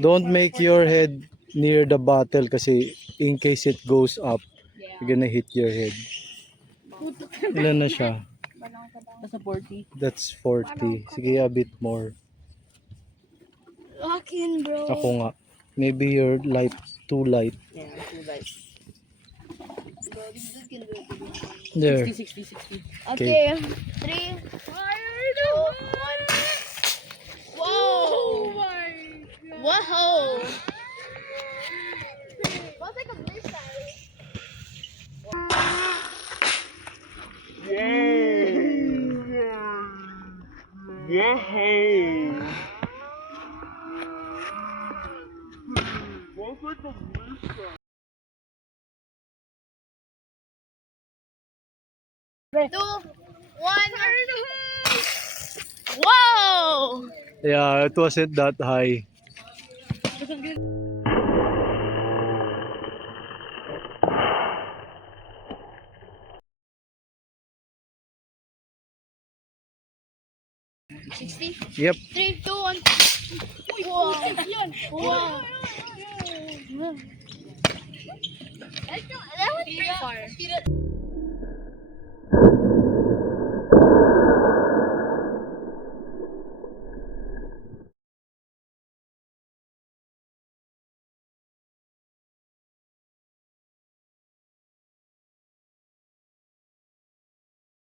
Don't make your head near the bottle kasi in case it goes up, you're gonna hit your head. Ilan na siya? Nasa 40. That's 40. Sige, a bit more. Akin, bro. Ako nga. Maybe you're light, too light. Yeah, too light. There. 60. Okay. 3, 2, 1. Whoa! Oh my god! Wow! What's like a missile? Wow! 2, 1. Whoa! Yeah, it wasn't that high. Yep. 3, 2, 1. Wow! Wow! That was pretty far.